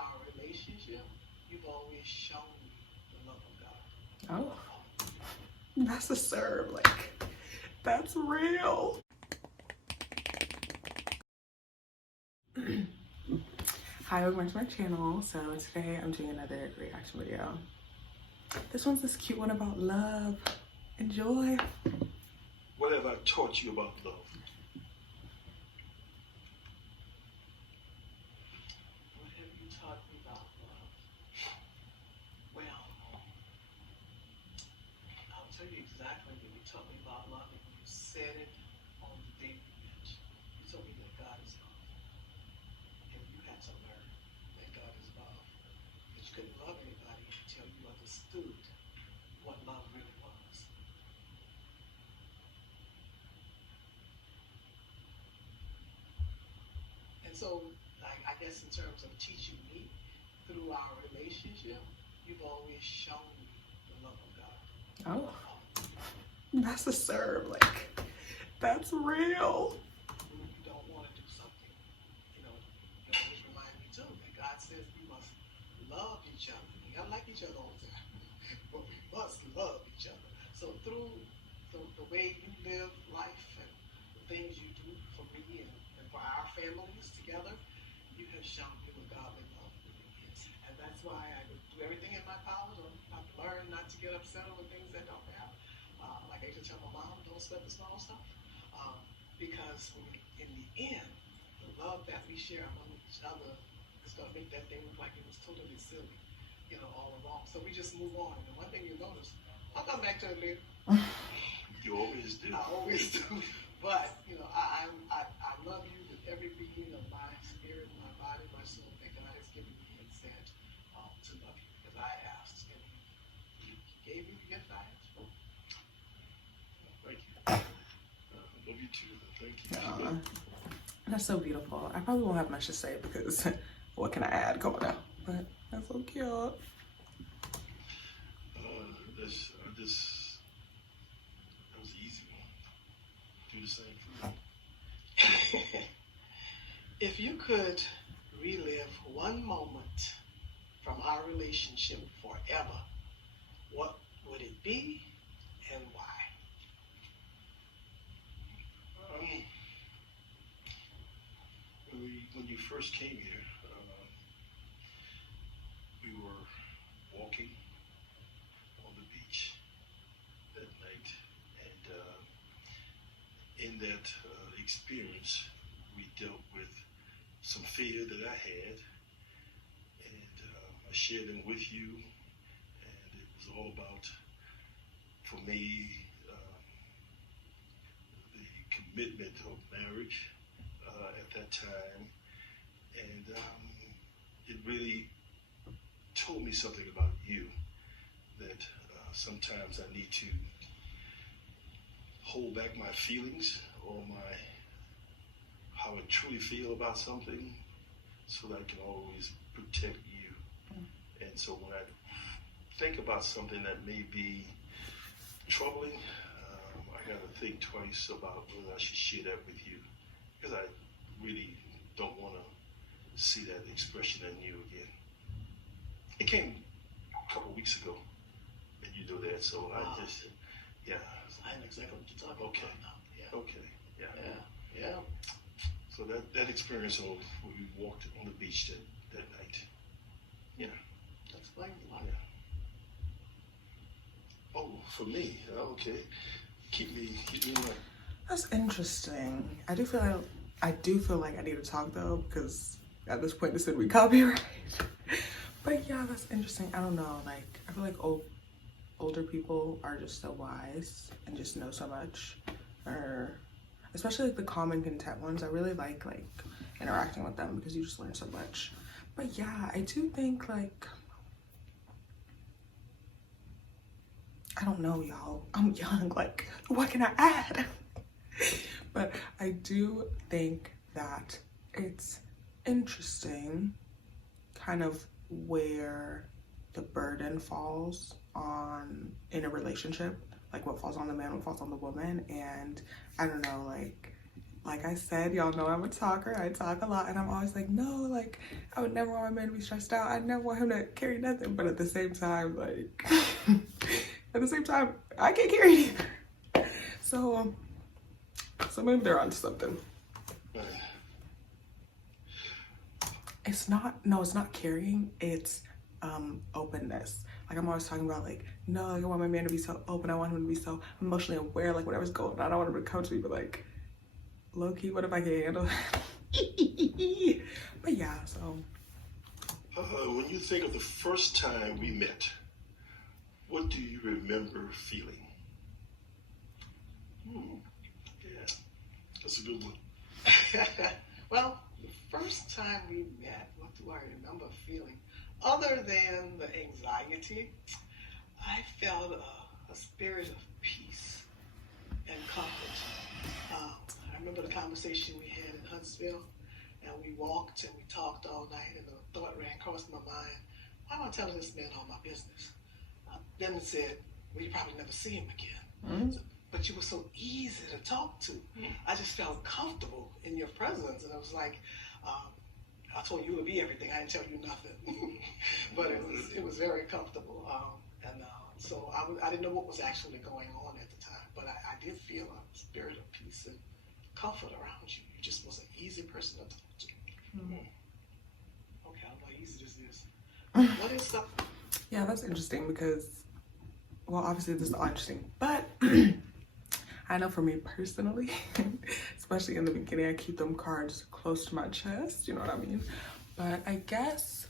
our relationship, you've always shown me the love of God. Oh, that's a serve. Like, that's real. Hi, welcome back to my channel. So today I'm doing another reaction video. This one's this cute one about love. Enjoy. What have I taught you about love? What have you taught me about love? Well, I'll tell you exactly when you taught me about love, and you said it on the day we met. You told me that God is love. And you had to learn that God is love. But you couldn't love anybody until you understood what love really was. And so, I guess in terms of teaching me through our relationship, you've always shown me the love of God. Oh, that's a serve. Like, that's real. When you don't want to do something, you always remind me too that God says we must love each other. We gotta like each other all the time, but we must love each other. So through the way you live life and the things you do for me and for our families together, you have shown me what godly love really is. And that's why I do everything in my power to learn not to get upset over things that don't matter. Like I used to tell my mom, don't sweat the small stuff. Because in the end, the love that we share among each other is going to make that thing look like it was totally silly, all along. So we just move on. And one thing you notice, I'll come back to it later. You always do. I always do. But, I love you with every being of my spirit, my body, my soul, that God has given me and said to love you. Because I asked, and He gave me the gift I asked for. Thank you. Love you too. Thank you. That's so beautiful. I probably won't have much to say because what can I add? Come on now. But that's so cute. That was easy. Do the same for me. If you could relive one moment from our relationship forever, what would it be and why? When you first came here, we were walking on the beach that night, and in that experience, we dealt with some fear that I had, and I shared them with you, and it was all about, for me, the commitment of marriage at that time, and it really told me something about you, that sometimes I need to hold back my feelings or how I truly feel about something so that I can always protect you. And so when I think about something that may be troubling, I got to think twice about whether I should share that with you, because I really don't want to see that expression in you again. It came a couple weeks ago, and you know that, so I just, yeah. I know exactly what you're talking Okay. about now. Yeah. Okay, yeah. Yeah. So that experience of when we walked on the beach that night, yeah. That explains a lot. Yeah. Oh, for me, okay. Keep me in mind. That's interesting. I do feel like I need to talk though, because at this point this would be copyright. But yeah, that's interesting. I don't know. Like, I feel like older people are just so wise and just know so much, or especially like the common content ones. I really like interacting with them because you just learn so much. But yeah, I do think like, I don't know, y'all. I'm young. Like, what can I add? But I do think that it's interesting kind of where the burden falls on in a relationship, like what falls on the man, what falls on the woman. And I don't know, like, like I said, y'all know I'm a talker. I talk a lot, and I'm always like, no, like I would never want my man to be stressed out. I never want him to carry nothing. But at the same time, like I can't carry it either. So maybe they're onto something. It's not carrying. It's openness. Like I'm always talking about, like, no, like, I want my man to be so open. I want him to be so emotionally aware, like whatever's going on. I don't want him to come to me, but like, low key, what if I can handle it? But yeah, so. When you think of the first time we met, what do you remember feeling? Yeah, that's a good one. Well, the first time we met, what do I remember feeling? Other than the anxiety, I felt a spirit of peace and comfort. I remember the conversation we had in Huntsville, and we walked and we talked all night, and the thought ran across my mind, why am I telling this man all my business? Then it said, well, you probably never see him again. But you were so easy to talk to. I just felt comfortable in your presence, and I was like, I told you to be everything. I didn't tell you nothing, but it was very comfortable. So I didn't know what was actually going on at the time, but I did feel a spirit of peace and comfort around you. You just was an easy person to talk to. Okay, I don't know how easy this is. What is something? Yeah, that's interesting because, well, obviously this is all interesting, but I know for me personally, especially in the beginning, I keep them cards close to my chest, you know what I mean? But I guess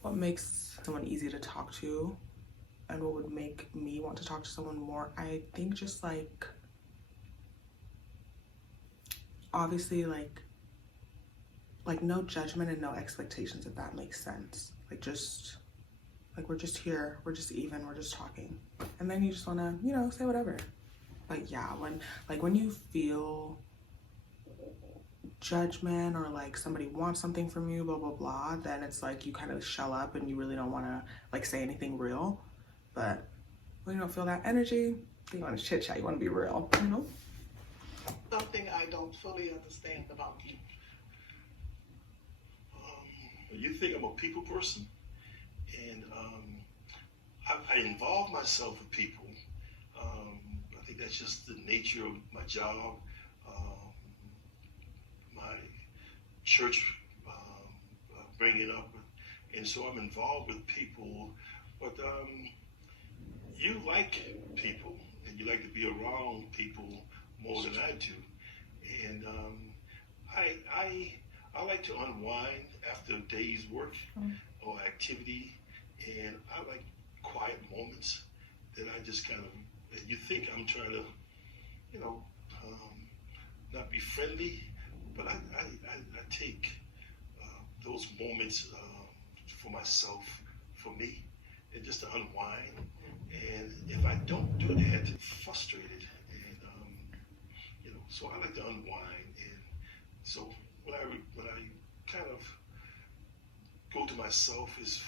what makes someone easy to talk to and what would make me want to talk to someone more, I think just like, obviously like no judgment and no expectations, if that makes sense. Like we're just here, we're just even, we're just talking. And then you just wanna, say whatever. But yeah, when you feel judgment or like somebody wants something from you, blah, blah, blah, then it's like you kind of shell up and you really don't want to like say anything real. But when you don't feel that energy, you want to chit chat, you want to be real, Something I don't fully understand about you. You think I'm a people person, and I involve myself with people. I think that's just the nature of my job, my church bringing up, and so I'm involved with people. But you like people, and you like to be around people more than I do, and I like to unwind after a day's work or activity, and I like quiet moments that I just kind of. You think I'm trying to, not be friendly, but I take those moments for myself, for me, and just to unwind. And if I don't do that, I'm frustrated, and so I like to unwind. And so when I kind of go to myself, it's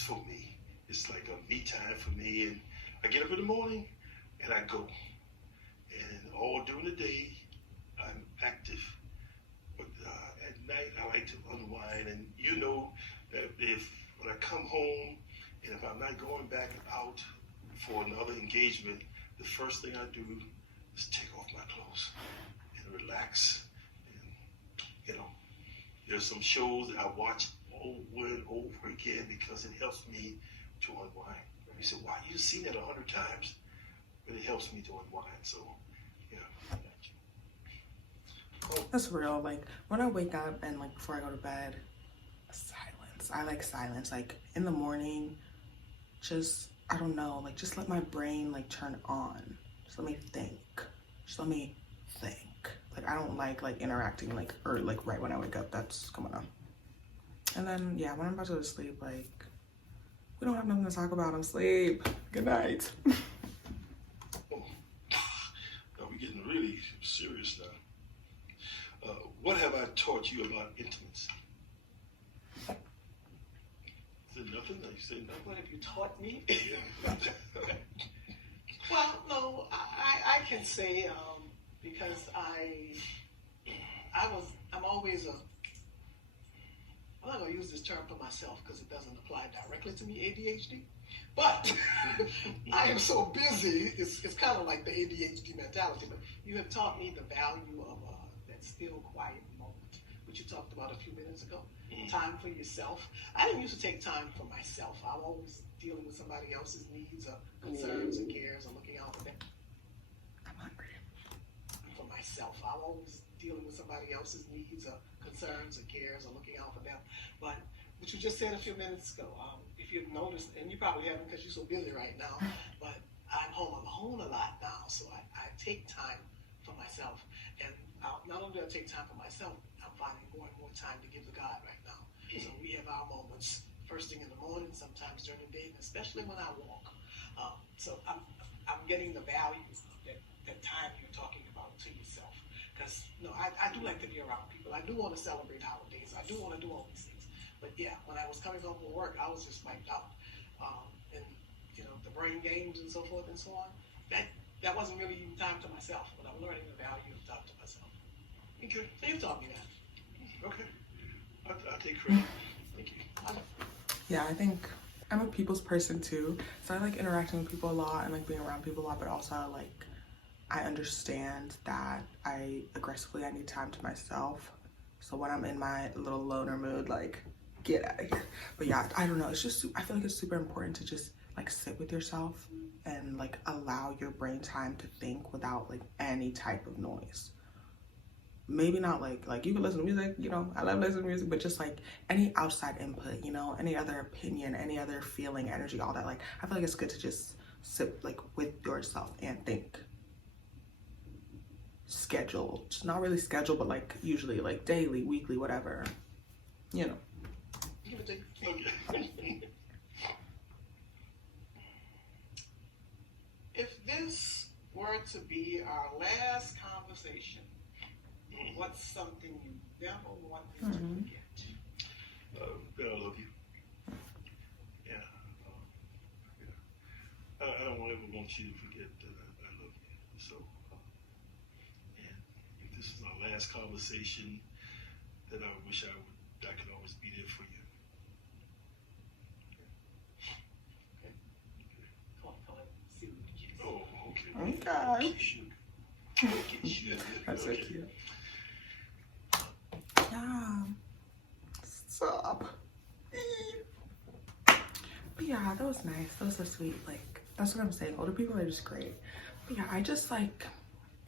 for me. It's like a me time for me, and I get up in the morning. And I go, and all during the day, I'm active. But at night, I like to unwind. And you know that when I come home, and if I'm not going back out for another engagement, the first thing I do is take off my clothes and relax. And, there's some shows that I watch over and over again because it helps me to unwind. You say, wow, you've seen that 100 times. But it helps me to unwind, so yeah. That's real. Like when I wake up and like before I go to bed, silence. I like silence. Like in the morning, I don't know, like just let my brain like turn on. Just let me think. Like I don't like interacting or right when I wake up. That's coming on. And then yeah, when I'm about to go to sleep, like we don't have nothing to talk about. I'm asleep. Good night. We're getting really serious now. What have I taught you about intimacy? Is it nothing? You say nothing? What have you taught me? Yeah. Well, no, I can say because I I'm always I'm not gonna use this term for myself because it doesn't apply directly to me, ADHD. But I am so busy. It's kind of like the ADHD mentality. But you have taught me the value of that still, quiet moment, which you talked about a few minutes ago. Time for yourself. I didn't used to take time for myself. I'm always dealing with somebody else's needs or concerns or cares or looking out for them. I'm hungry. For myself, I'm always dealing with somebody else's needs or concerns or cares or looking out for them. But what you just said a few minutes ago, if you've noticed, and you probably haven't because you're so busy right now, but I'm home alone a lot now, so I take time for myself. And not only do I take time for myself, I'm finding more and more time to give to God right now. So we have our moments first thing in the morning, sometimes during the day, and especially when I walk. So I'm getting the value of that time you're talking about to yourself. Because I do like to be around people. I do want to celebrate holidays. I do want to do all these things. But yeah, when I was coming home from work, I was just wiped out. And the brain games and so forth and so on. That wasn't really even time to myself, but I'm learning the value of time to myself. Okay, so you taught me that. Okay, I'll take credit. Thank you. Yeah, I think I'm a people's person too. So I like interacting with people a lot and like being around people a lot, but also like I understand that I need time to myself. So when I'm in my little loner mood, like get out of here. But yeah, I don't know. It's just, I feel like it's super important to just like sit with yourself and like allow your brain time to think without like any type of noise. Maybe not like you can listen to music, I love listening to music, but just like any outside input, any other opinion, any other feeling, energy, all that. Like I feel like it's good to just sit like with yourself and think. Schedule, just not really schedule, but like usually like daily, weekly, whatever, Okay. If this were to be our last conversation, what's something you never want me to forget? That I love you. Yeah. I don't ever want you to forget that I love you. So, and if this is our last conversation, then I wish I could always be there for you. Okay. Come on, see what you kiss. Oh, okay. Okay. Cute. That's so Okay. cute. Yeah. Stop. But yeah, that was nice. That was so sweet. Like, that's what I'm saying. Older people are just great. But yeah, I just like,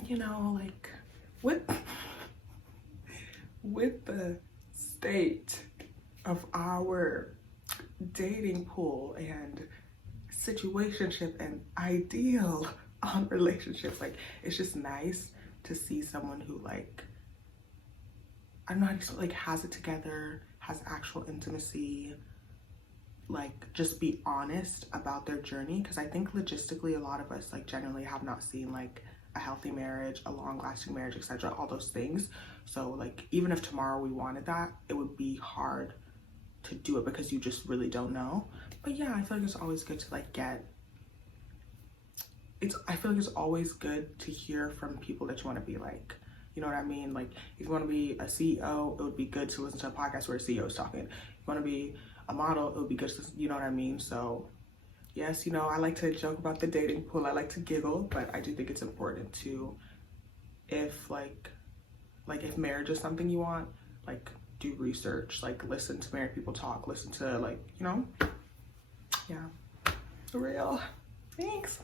like with the state of our dating pool and situationship and ideal on relationships, like it's just nice to see someone who like, I don't know how to explain, like has it together, has actual intimacy, like just be honest about their journey. Because I think logistically a lot of us like generally have not seen like a healthy marriage, a long-lasting marriage, etc., all those things. So like even if tomorrow we wanted that, it would be hard to do it because you just really don't know. But yeah, I feel like it's always good to like I feel like it's always good to hear from people that you want to be like. You know what I mean? Like, if you want to be a CEO, it would be good to listen to a podcast where a CEO is talking. If you want to be a model, it would be good to, you know what I mean? So, yes, I like to joke about the dating pool. I like to giggle, but I do think it's important to, if if marriage is something you want, like, do research, like, listen to married people talk, listen to, like, yeah, for real. Thanks.